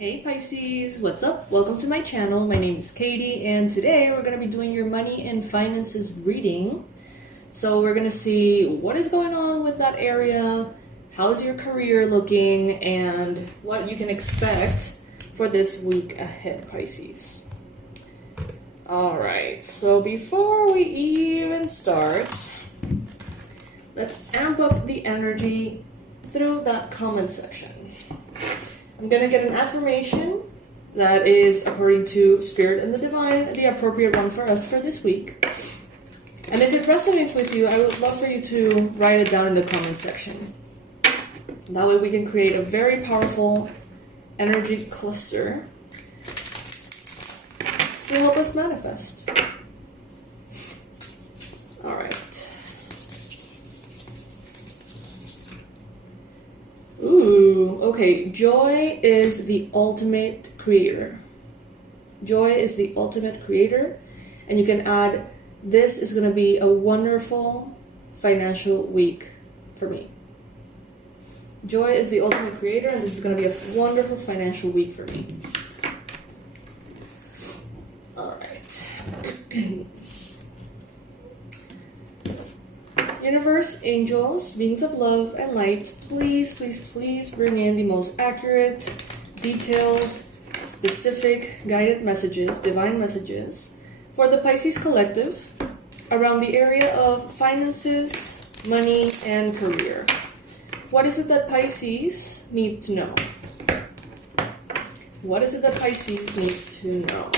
Hey Pisces, what's up? Welcome to my channel. My name is Katie and today we're going to be doing your money and finances reading. So we're going to see what is going on with that area, how's your career looking, and what you can expect for this week ahead, Pisces. Alright, so before we even start, let's amp up the energy through that comment section. I'm going to get an affirmation that is, according to Spirit and the Divine, the appropriate one for us for this week. And if it resonates with you, I would love for you to write it down in the comment section. That way we can create a very powerful energy cluster to help us manifest. All right. Ooh, okay. Joy is the ultimate creator. Joy is the ultimate creator. And you can add, this is going to be a wonderful financial week for me. Joy is the ultimate creator, and this is going to be a wonderful financial week for me. All right. Universe, angels, beings of love and light, please, please, please bring in the most accurate, detailed, specific, guided messages, divine messages for the Pisces collective around the area of finances, money, and career. What is it that Pisces needs to know? What is it that Pisces needs to know?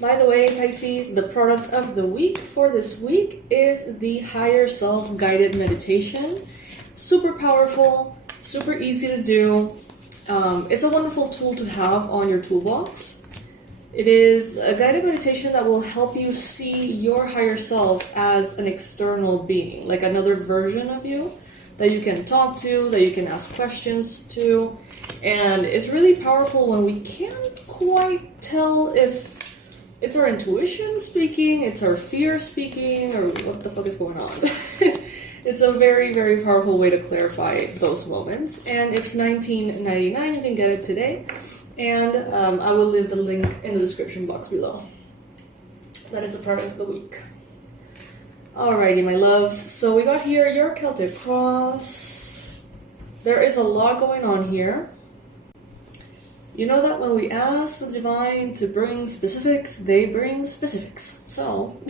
By the way, Pisces, the product of the week for this week is the Higher Self Guided Meditation. Super powerful, super easy to do. It's a wonderful tool to have on your toolbox. It is a guided meditation that will help you see your higher self as an external being, like another version of you that you can talk to, that you can ask questions to. And it's really powerful when we can't quite tell if it's our intuition speaking, it's our fear speaking, or what the fuck is going on. It's a very, very powerful way to clarify those moments. And it's $19.99. You can get it today. And I will leave the link in the description box below. That is the product of the week. Alrighty, my loves. So we got here your Celtic cross. There is a lot going on here. You know that when we ask the divine to bring specifics, they bring specifics. So,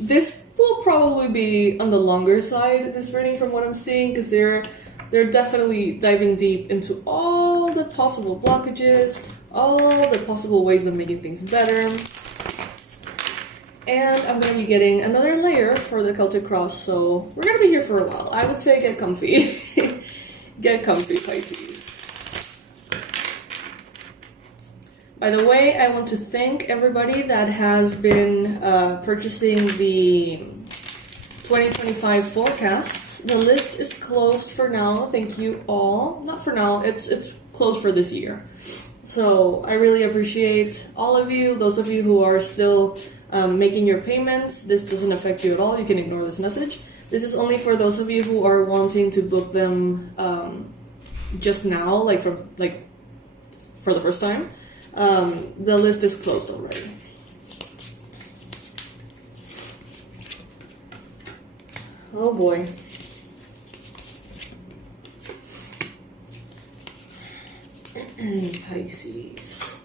this will probably be on the longer side, this reading from what I'm seeing, because they're definitely diving deep into all the possible blockages, all the possible ways of making things better. And I'm going to be getting another layer for the Celtic cross, so we're going to be here for a while. I would say get comfy. Get comfy, Pisces. By the way, I want to thank everybody that has been purchasing the 2025 forecasts. The list is closed for now. Thank you all. Not for now, it's closed for this year. So I really appreciate all of you. Those of you who are still making your payments, this doesn't affect you at all. You can ignore this message. This is only for those of you who are wanting to book them just now, for the first time. The list is closed already. Oh boy. Pisces.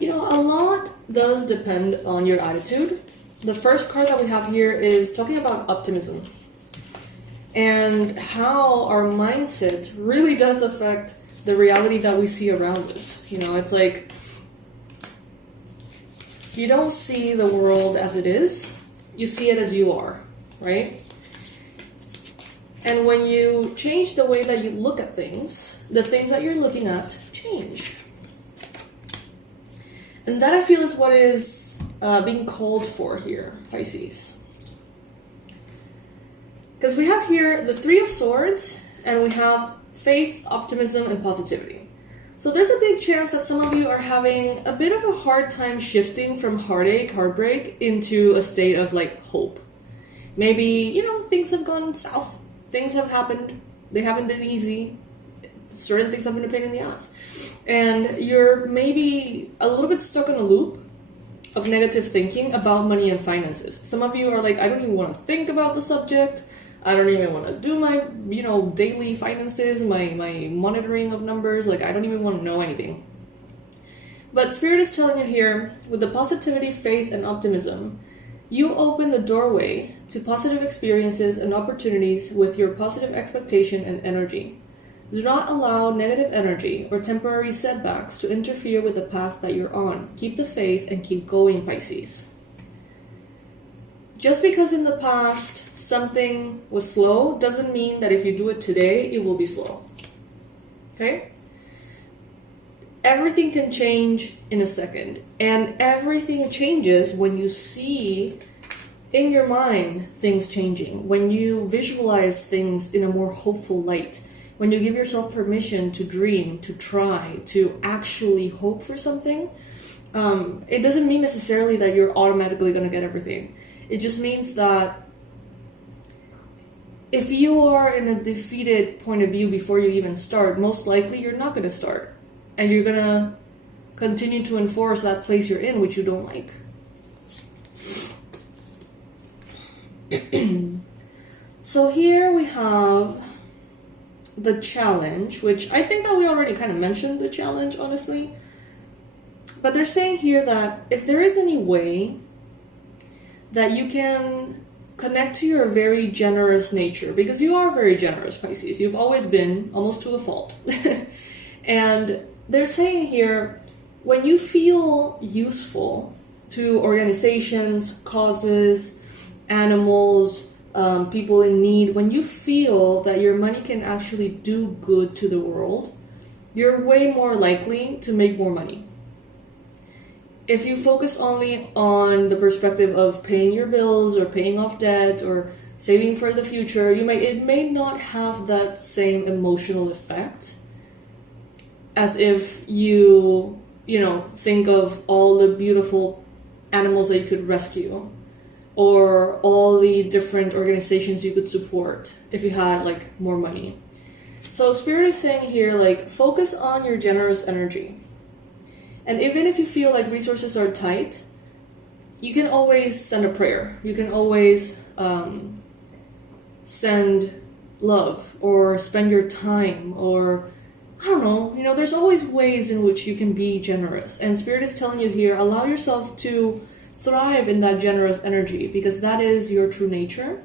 You know, a lot does depend on your attitude. The first card that we have here is talking about optimism and how our mindset really does affect the reality that we see around us. You know, it's like you don't see the world as it is, you see it as you are, right? And when you change the way that you look at things, the things that you're looking at change. And that, I feel, is what is being called for here, Pisces. Because we have here the Three of Swords, and we have faith, optimism, and positivity. So there's a big chance that some of you are having a bit of a hard time shifting from heartache, heartbreak into a state of like hope. Maybe, you know, things have gone south. Things have happened. They haven't been easy. Certain things have been a pain in the ass. And you're maybe a little bit stuck in a loop of negative thinking about money and finances. Some of you are like, I don't even want to think about the subject. I don't even want to do my, you know, daily finances, my monitoring of numbers. Like, I don't even want to know anything. But Spirit is telling you here, with the positivity, faith, and optimism, you open the doorway to positive experiences and opportunities with your positive expectation and energy. Do not allow negative energy or temporary setbacks to interfere with the path that you're on. Keep the faith and keep going, Pisces. Just because in the past something was slow doesn't mean that if you do it today, it will be slow. Okay? Everything can change in a second. And everything changes when you see in your mind things changing. When you visualize things in a more hopeful light. When you give yourself permission to dream, to try, to actually hope for something. It doesn't mean necessarily that you're automatically going to get everything. It just means that if you are in a defeated point of view before you even start, most likely you're not going to start. And you're going to continue to enforce that place you're in, which you don't like. So here we have the challenge, which I think that we already kind of mentioned the challenge, honestly. But they're saying here that if there is any way that you can connect to your very generous nature, because you are very generous, Pisces. You've always been, almost to a fault. And they're saying here, when you feel useful to organizations, causes, animals, people in need, when you feel that your money can actually do good to the world, you're way more likely to make more money. If you focus only on the perspective of paying your bills or paying off debt or saving for the future, it may not have that same emotional effect as if you think of all the beautiful animals that you could rescue or all the different organizations you could support if you had like more money. So Spirit is saying here, like, focus on your generous energy. And even if you feel like resources are tight, you can always send a prayer. You can always send love or spend your time, or I don't know, there's always ways in which you can be generous. And Spirit is telling you here, allow yourself to thrive in that generous energy, because that is your true nature.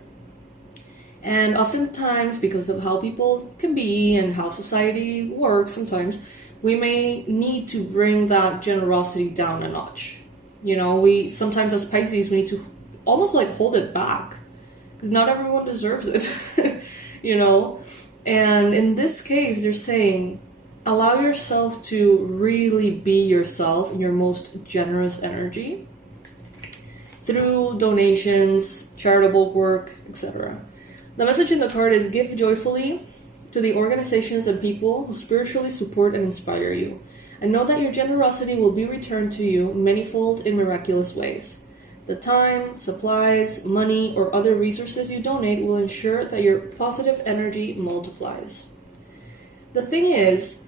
And oftentimes, because of how people can be and how society works, sometimes we may need to bring that generosity down a notch. We sometimes as Pisces, we need to almost like hold it back, because not everyone deserves it. And in this case, they're saying, allow yourself to really be yourself in your most generous energy through donations, charitable work, etc. The message in the card is give joyfully to the organizations and people who spiritually support and inspire you. And know that your generosity will be returned to you manifold in miraculous ways. The time, supplies, money, or other resources you donate will ensure that your positive energy multiplies. The thing is,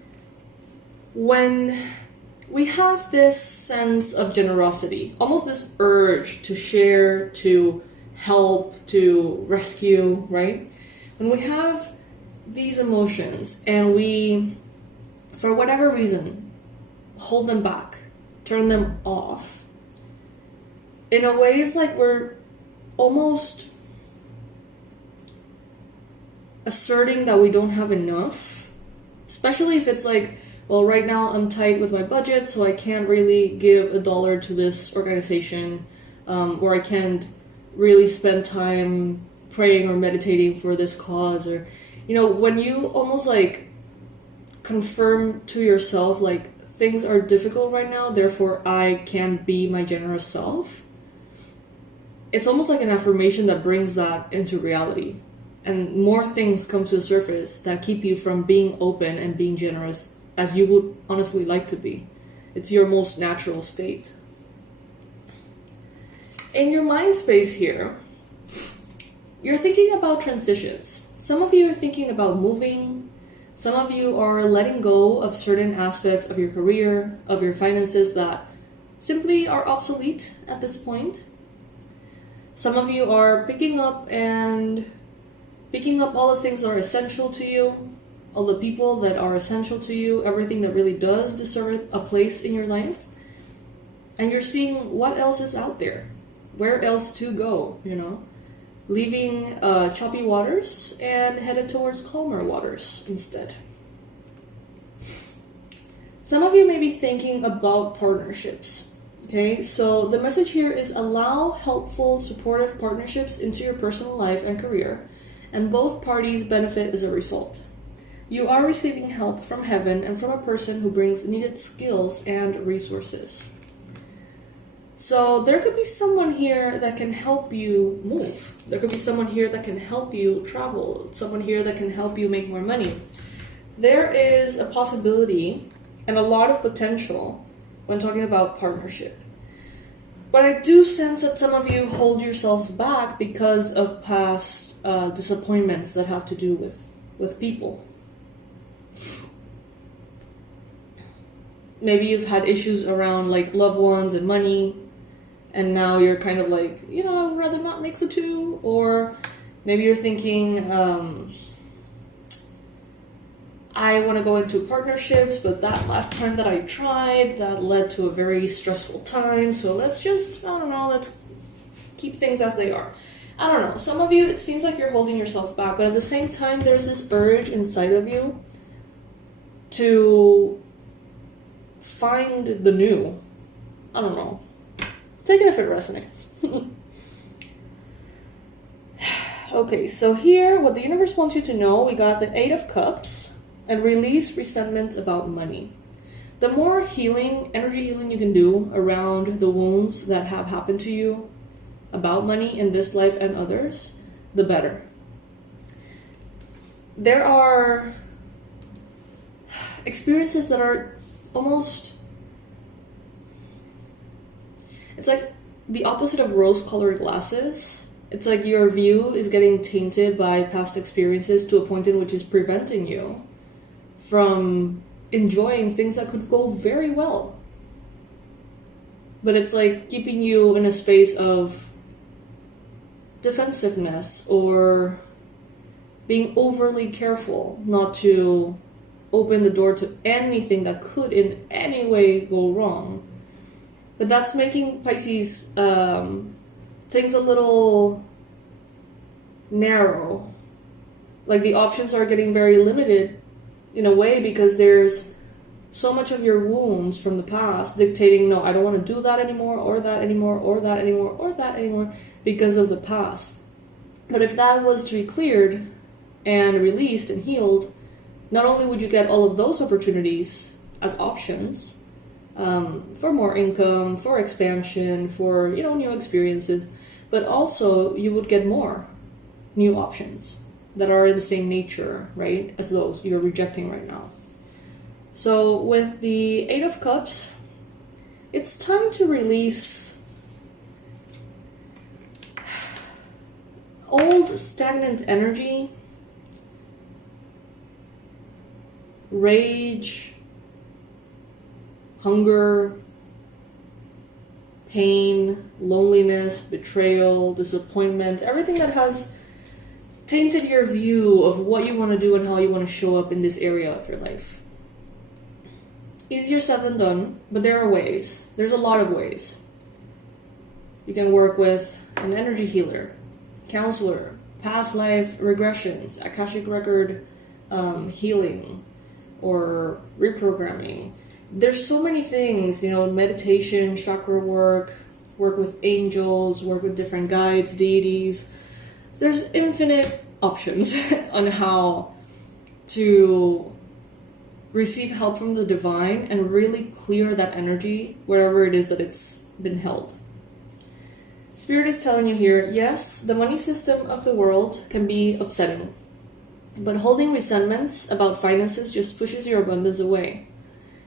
when we have this sense of generosity, almost this urge to share, to help, to rescue, right? When we have these emotions and we, for whatever reason, hold them back, turn them off, in a way it's like we're almost asserting that we don't have enough, especially if it's like, well, right now I'm tight with my budget, so I can't really give $1 to this organization, or I can't really spend time praying or meditating for this cause, or when you almost like confirm to yourself like things are difficult right now, therefore I can't be my generous self, it's almost like an affirmation that brings that into reality, and more things come to the surface that keep you from being open and being generous as you would honestly like to be. It's your most natural state. In your mind space here, you're thinking about transitions. Some of you are thinking about moving. Some of you are letting go of certain aspects of your career, of your finances that simply are obsolete at this point. Some of you are picking up all the things that are essential to you, all the people that are essential to you, everything that really does deserve a place in your life. And you're seeing what else is out there, where else to go, leaving choppy waters and headed towards calmer waters instead. Some of you may be thinking about partnerships. Okay, so the message here is allow helpful, supportive partnerships into your personal life and career, and both parties benefit as a result. You are receiving help from heaven and from a person who brings needed skills and resources. So there could be someone here that can help you move. There could be someone here that can help you travel, someone here that can help you make more money. There is a possibility and a lot of potential when talking about partnership. But I do sense that some of you hold yourselves back because of past disappointments that have to do with people. Maybe you've had issues around like loved ones and money, and now you're kind of like, I'd rather not mix the two. Or maybe you're thinking, I want to go into partnerships, but that last time that I tried, that led to a very stressful time. So let's keep things as they are. I don't know. Some of you, it seems like you're holding yourself back, but at the same time, there's this urge inside of you to find the new. I don't know. Take it if it resonates. Okay, so here, what the universe wants you to know, we got the 8 of Cups. And release resentment about money. The more energy healing you can do around the wounds that have happened to you about money in this life and others, the better. There are experiences that are almost, it's like the opposite of rose-colored glasses. It's like your view is getting tainted by past experiences to a point in which is preventing you from enjoying things that could go very well. But it's like keeping you in a space of defensiveness or being overly careful not to open the door to anything that could in any way go wrong. But that's making Pisces things a little narrow. Like the options are getting very limited in a way, because there's so much of your wounds from the past dictating, no, I don't want to do that anymore, or that anymore, or that anymore, or that anymore, because of the past. But if that was to be cleared and released and healed, not only would you get all of those opportunities as options for more income, for expansion, for new experiences, but also you would get more new options that are in the same nature, right, as those you're rejecting right now. So with the 8 of Cups, it's time to release old stagnant energy, rage, hunger, pain, loneliness, betrayal, disappointment, everything that has tainted your view of what you want to do and how you want to show up in this area of your life. Easier said than done, but there are ways. There's a lot of ways. You can work with an energy healer, counselor, past life regressions, Akashic record healing, or reprogramming. There's so many things, meditation, chakra work with angels, work with different guides, deities. There's infinite options on how to receive help from the divine and really clear that energy wherever it is that it's been held. Spirit is telling you here, yes, the money system of the world can be upsetting. But holding resentments about finances just pushes your abundance away.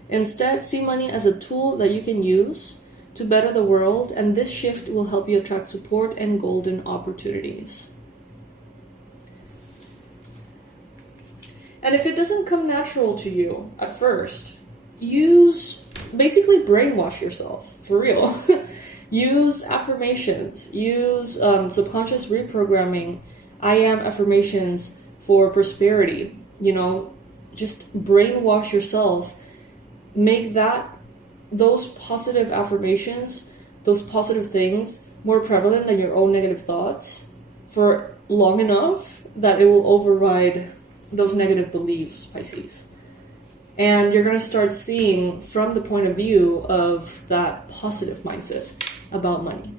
Instead, see money as a tool that you can use to better the world, and this shift will help you attract support and golden opportunities. And if it doesn't come natural to you at first, basically brainwash yourself, for real. Use affirmations, use subconscious reprogramming, I am affirmations for prosperity, just brainwash yourself. Make those positive affirmations, those positive things more prevalent than your own negative thoughts for long enough that it will override those negative beliefs, Pisces. And you're going to start seeing from the point of view of that positive mindset about money.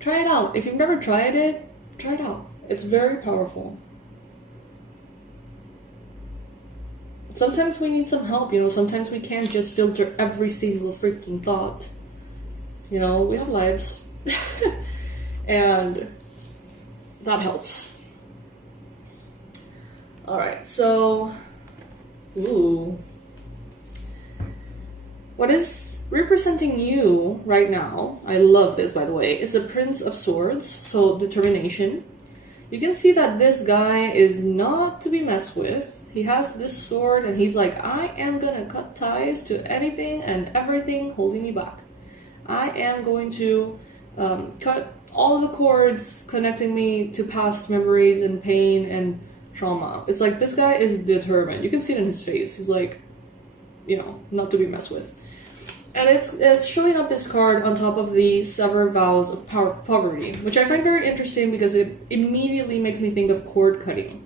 Try it out. If you've never tried it, try it out. It's very powerful. Sometimes we need some help, sometimes we can't just filter every single freaking thought. We have lives. And that helps. Alright, so what is representing you right now, I love this by the way, is the Prince of Swords, so determination. You can see that this guy is not to be messed with. He has this sword and he's like, I am gonna cut ties to anything and everything holding me back. I am going to cut all the cords connecting me to past memories and pain and trauma. It's like this guy is determined. You can see it in his face. He's like, not to be messed with. And it's showing up this card on top of the Sever Vows of Poverty, which I find very interesting because it immediately makes me think of cord cutting.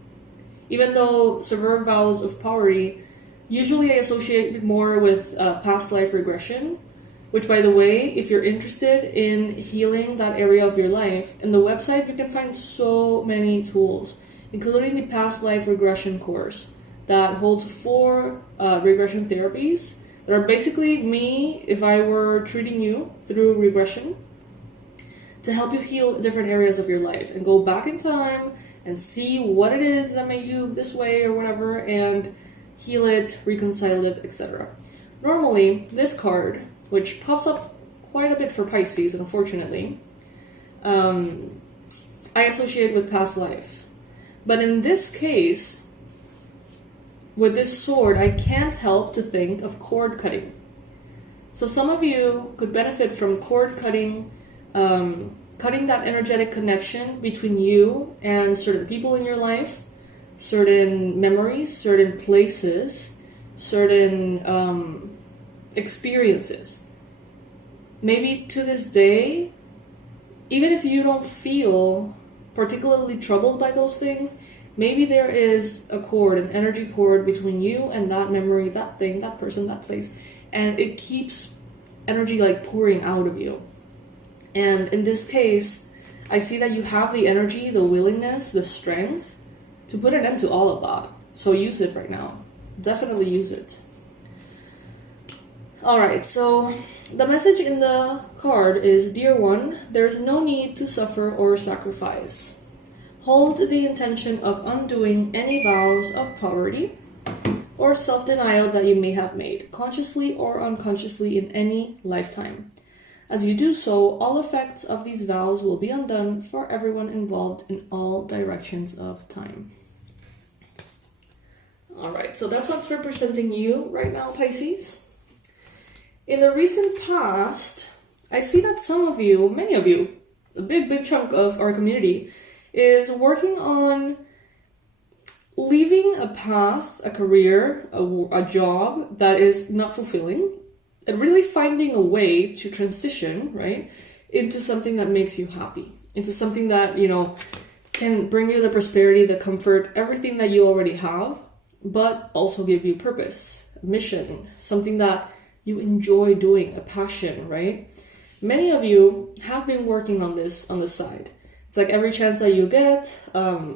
Even though Sever Vows of Poverty, usually I associate it more with past life regression, which by the way, if you're interested in healing that area of your life, in the website you can find so many tools, including the past life regression course that holds 4 regression therapies that are basically me if I were treating you through regression to help you heal different areas of your life and go back in time and see what it is that made you this way or whatever and heal it, reconcile it, etc. Normally, this card, which pops up quite a bit for Pisces, unfortunately, I associate with past life. But in this case, with this sword, I can't help to think of cord cutting. So some of you could benefit from cord cutting, cutting that energetic connection between you and certain people in your life, certain memories, certain places, certain experiences. Maybe to this day, even if you don't feel particularly troubled by those things, maybe there is a cord, an energy cord between you and that memory, that thing, that person, that place, and it keeps energy like pouring out of you. And in this case, I see that you have the energy, the willingness, the strength to put an end to all of that. So use it right now. Definitely use it. Alright, so the message in the card is, Dear one, there's no need to suffer or sacrifice. Hold the intention of undoing any vows of poverty or self-denial that you may have made, consciously or unconsciously in any lifetime. As you do so, all effects of these vows will be undone for everyone involved in all directions of time. Alright, so that's what's representing you right now, Pisces. In the recent past, I see that some of you, many of you, a big chunk of our community, is working on leaving a path, a career, a job that is not fulfilling, and really finding a way to transition, right, into something that makes you happy, into something that, can bring you the prosperity, the comfort, everything that you already have, but also give you purpose, mission, something that you enjoy doing, a passion, right? Many of you have been working on this on the side. It's like every chance that you get,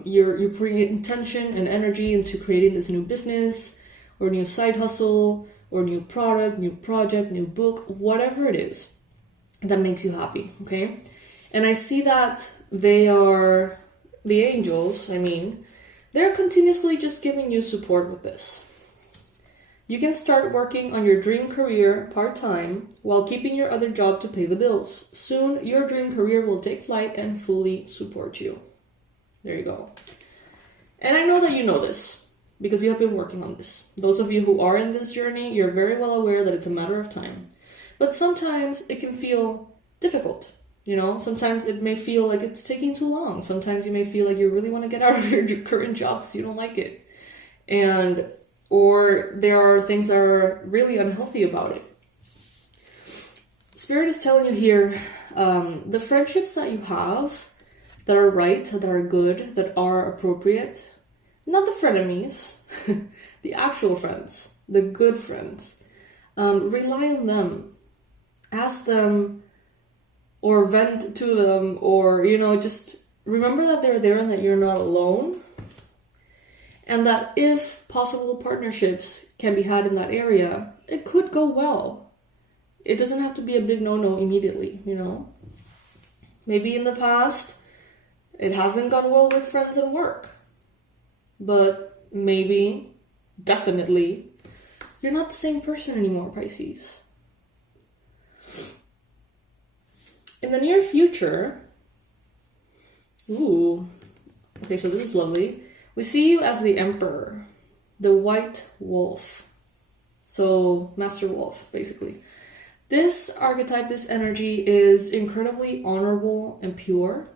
you're putting intention and energy into creating this new business or new side hustle or new product, new project, new book, whatever it is that makes you happy, okay? And I see that they are, the angels, they're they're continuously just giving you support with this. You can start working on your dream career part-time while keeping your other job to pay the bills. Soon, your dream career will take flight and fully support you. There you go. And I know that you know this because you have been working on this. Those of you who are in this journey, you're very well aware that it's a matter of time. But sometimes it can feel difficult. Sometimes it may feel like it's taking too long. Sometimes you may feel like you really want to get out of your current job because you don't like it. Or there are things that are really unhealthy about it. Spirit is telling you here, the friendships that you have that are right, that are good, that are appropriate, not the frenemies, the actual friends, the good friends, rely on them. Ask them or vent to them, or, just remember that they're there and that you're not alone. And that if possible partnerships can be had in that area, it could go well. It doesn't have to be a big no-no immediately, Maybe in the past, it hasn't gone well with friends and work. But maybe, definitely, you're not the same person anymore, Pisces. In the near future, okay, so this is lovely. We see you as the Emperor, the white wolf. So, Master Wolf, basically. This archetype, this energy is incredibly honorable and pure.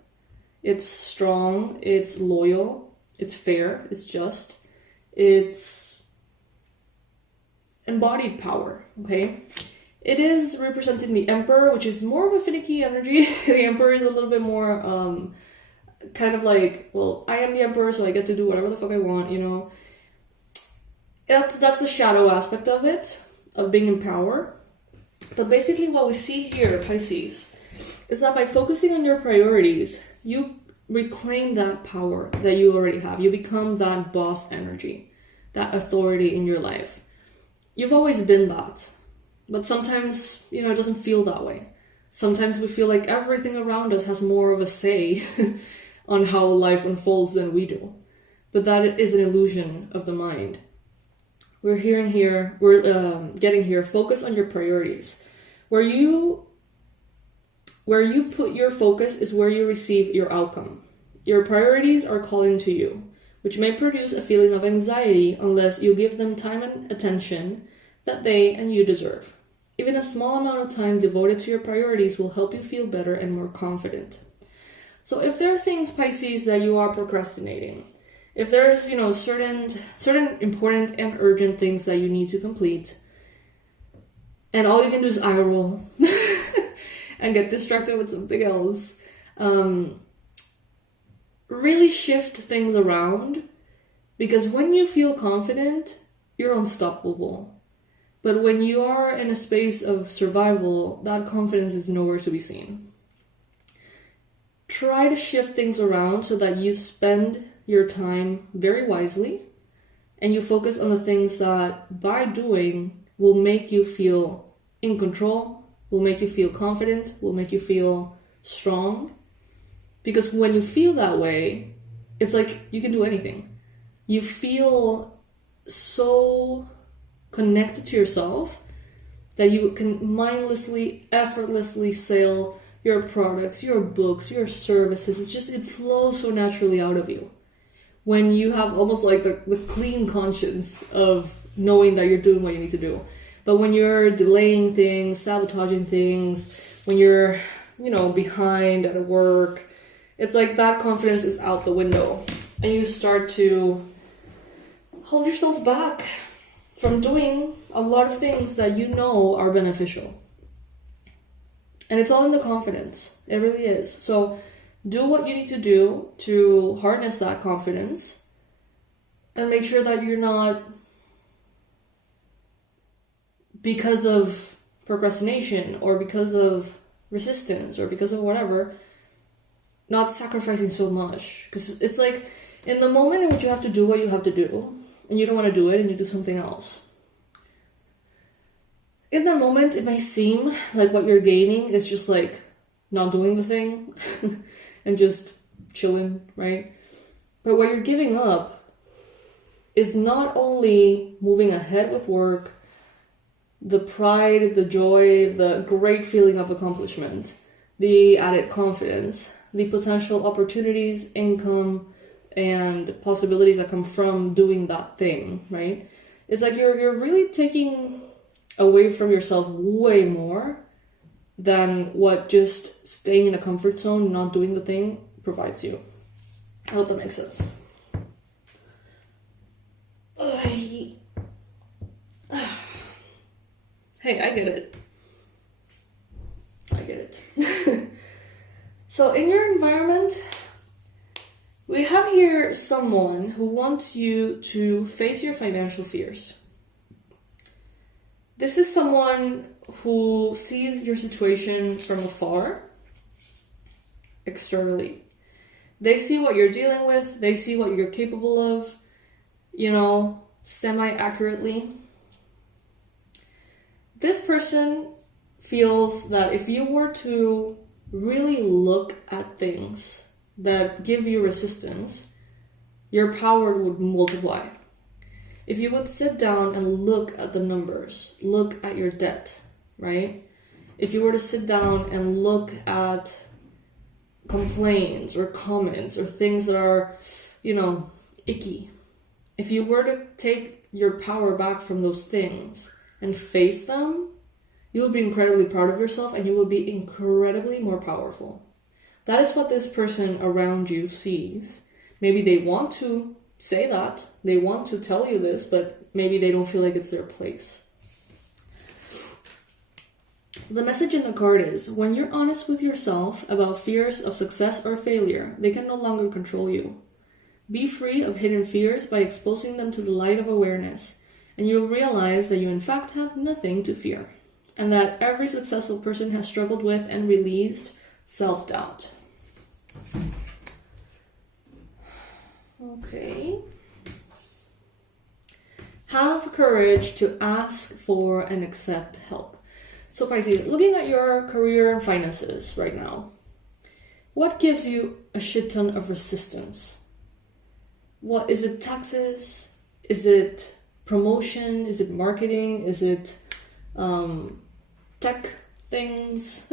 It's strong, it's loyal, it's fair, it's just. It's embodied power, okay? It is representing the Emperor, which is more of a finicky energy. The Emperor is a little bit more kind of like, well, I am the Emperor, so I get to do whatever the fuck I want, That's the shadow aspect of it, of being in power. But basically what we see here, Pisces, is that by focusing on your priorities, you reclaim that power that you already have. You become that boss energy, that authority in your life. You've always been that. But sometimes, it doesn't feel that way. Sometimes we feel like everything around us has more of a say on how life unfolds than we do. But that is an illusion of the mind. We're getting here, focus on your priorities. Where you put your focus is where you receive your outcome. Your priorities are calling to you, which may produce a feeling of anxiety unless you give them time and attention that they and you deserve. Even a small amount of time devoted to your priorities will help you feel better and more confident. So if there are things, Pisces, that you are procrastinating, if there's, certain important and urgent things that you need to complete, and all you can do is eye roll and get distracted with something else, really shift things around, because when you feel confident, you're unstoppable. But when you are in a space of survival, that confidence is nowhere to be seen. Try to shift things around so that you spend your time very wisely and you focus on the things that by doing will make you feel in control, will make you feel confident, will make you feel strong. Because when you feel that way, it's like you can do anything. You feel so connected to yourself that you can mindlessly, effortlessly sell your products, your books, your services. It flows so naturally out of you. When you have almost like the clean conscience of knowing that you're doing what you need to do. But when you're delaying things, sabotaging things, when you're, behind at work, it's like that confidence is out the window. And you start to hold yourself back from doing a lot of things that you know are beneficial. And it's all in the confidence. It really is. So do what you need to do to harness that confidence and make sure that you're not, because of procrastination or because of resistance or because of whatever, not sacrificing so much. Because it's like in the moment in which you have to do what you have to do and you don't want to do it and you do something else. In that moment, it may seem like what you're gaining is just like not doing the thing and just chilling, right? But what you're giving up is not only moving ahead with work, the pride, the joy, the great feeling of accomplishment, the added confidence, the potential opportunities, income, and possibilities that come from doing that thing, right? It's like you're really taking away from yourself way more than what just staying in a comfort zone, not doing the thing, provides you. I hope that makes sense. Hey, I get it. So in your environment, we have here someone who wants you to face your financial fears. This is someone who sees your situation from afar, externally. They see what you're dealing with, they see what you're capable of, semi-accurately. This person feels that if you were to really look at things that give you resistance, your power would multiply. If you would sit down and look at the numbers, look at your debt, right? If you were to sit down and look at complaints or comments or things that are, icky, if you were to take your power back from those things and face them, you would be incredibly proud of yourself and you would be incredibly more powerful. That is what this person around you sees. Maybe they want to say that, they want to tell you this, but maybe they don't feel like it's their place. The message in the card is, when you're honest with yourself about fears of success or failure, they can no longer control you. Be free of hidden fears by exposing them to the light of awareness, and you'll realize that you in fact have nothing to fear, and that every successful person has struggled with and released self-doubt. Okay. Have courage to ask for and accept help. So Pisces, looking at your career and finances right now, what gives you a shit ton of resistance? What is it? Taxes? Is it promotion? Is it marketing? Is it tech things?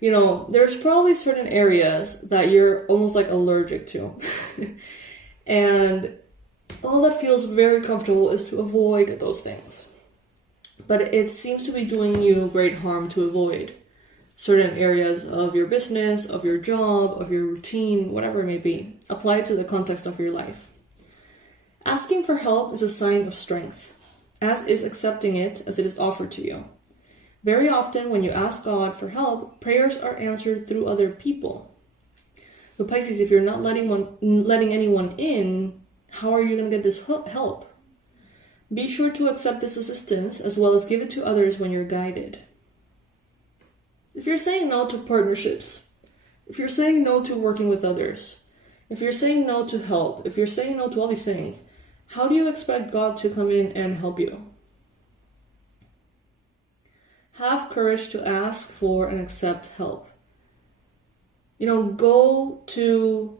There's probably certain areas that you're almost like allergic to. And all that feels very comfortable is to avoid those things. But it seems to be doing you great harm to avoid certain areas of your business, of your job, of your routine, whatever it may be. Apply it to the context of your life. Asking for help is a sign of strength, as is accepting it as it is offered to you. Very often when you ask God for help, prayers are answered through other people. But Pisces, if you're not letting anyone in, how are you going to get this help? Be sure to accept this assistance as well as give it to others when you're guided. If you're saying no to partnerships, if you're saying no to working with others, if you're saying no to help, if you're saying no to all these things, how do you expect God to come in and help you? Have courage to ask for and accept help. Go to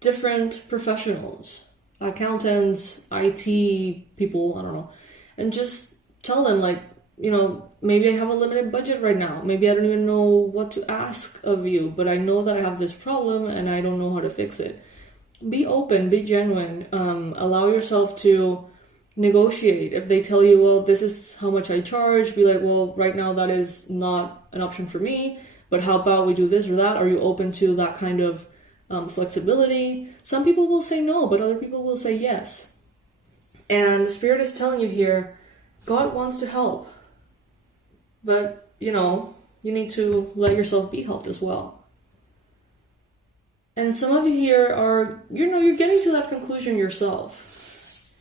different professionals, accountants, IT people, I don't know, and just tell them maybe I have a limited budget right now. Maybe I don't even know what to ask of you, but I know that I have this problem and I don't know how to fix it. Be open, be genuine, allow yourself to negotiate. If they tell you, well, this is how much I charge, be like, well, right now that is not an option for me, but how about we do this or that? Are you open to that kind of flexibility? Some people will say no, but other people will say yes. And Spirit is telling you here, God wants to help. But, you need to let yourself be helped as well. And some of you here are, you're getting to that conclusion yourself.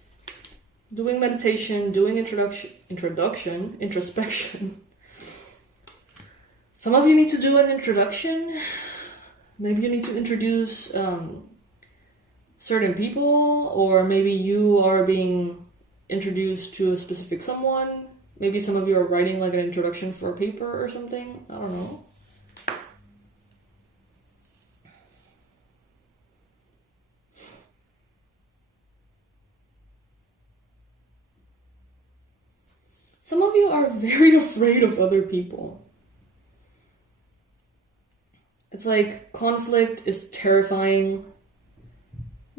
Doing meditation, doing introspection. Some of you need to do an introduction. Maybe you need to introduce certain people, or maybe you are being introduced to a specific someone. Maybe some of you are writing like an introduction for a paper or something. I don't know. some of you are very afraid of other people. It's like conflict is terrifying.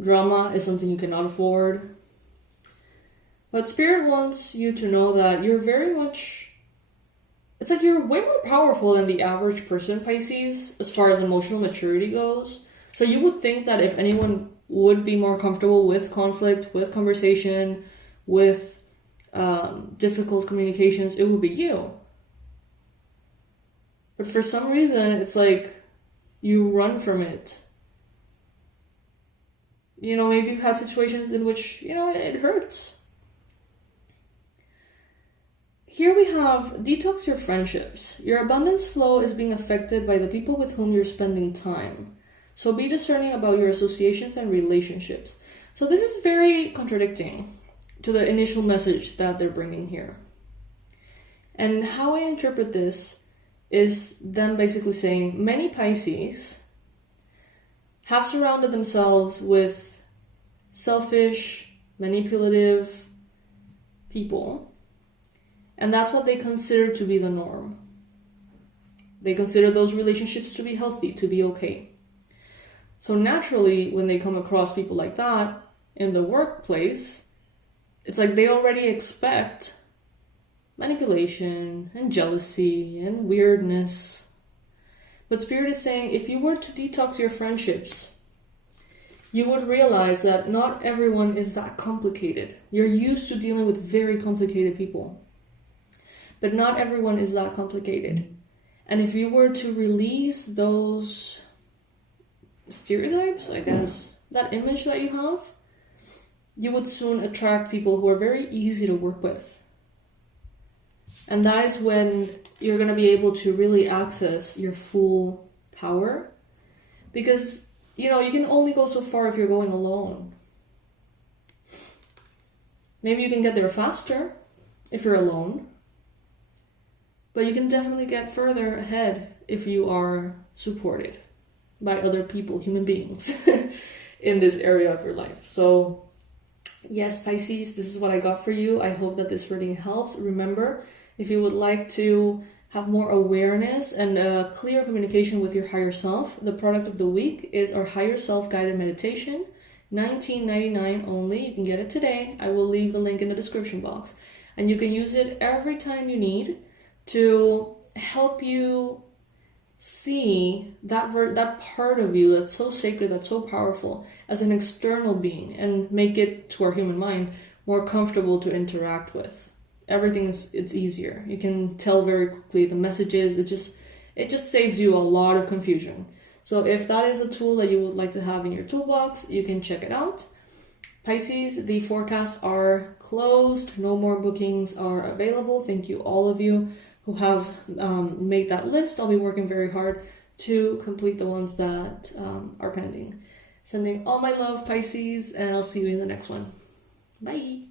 Drama is something you cannot afford. But Spirit wants you to know that you're very much... It's like you're way more powerful than the average person, Pisces, as far as emotional maturity goes. So you would think that if anyone would be more comfortable with conflict, with conversation, with difficult communications, it would be you. But for some reason, it's like you run from it. You know, maybe you've had situations in which, you know, it hurts. Here we have detox your friendships. Your abundance flow is being affected by the people with whom you're spending time. So be discerning about your associations and relationships. So this is very contradicting to the initial message that they're bringing here. And how I interpret this is them basically saying many Pisces have surrounded themselves with selfish, manipulative people, and that's what they consider to be the norm. They consider those relationships to be healthy, to be okay. So naturally, when they come across people like that in the workplace, it's like they already expect manipulation and jealousy and weirdness. But Spirit is saying if you were to detox your friendships, you would realize that not everyone is that complicated. You're used to dealing with very complicated people. But not everyone is that complicated. And if you were to release those stereotypes, I guess, that image that you have, you would soon attract people who are very easy to work with. And that is when you're going to be able to really access your full power. Because, you know, you can only go so far if you're going alone. Maybe you can get there faster if you're alone. But you can definitely get further ahead if you are supported by other people, human beings, in this area of your life. So, yes, Pisces, this is what I got for you. I hope that this reading helps. Remember, if you would like to have more awareness and clear communication with your higher self, the product of the week is our higher self guided meditation, $19.99 only. You can get it today. I will leave the link in the description box. And you can use it every time you need to help you see that part of you that's so sacred, that's so powerful, as an external being, and make it, to our human mind, more comfortable to interact with. Everything it's easier. You can tell very quickly the messages. It just saves you a lot of confusion. So if that is a tool that you would like to have in your toolbox, you can check it out. Pisces, the forecasts are closed. No more bookings are available. Thank you, all of you who have made that list. I'll be working very hard to complete the ones that are pending. Sending all my love, Pisces, and I'll see you in the next one. Bye!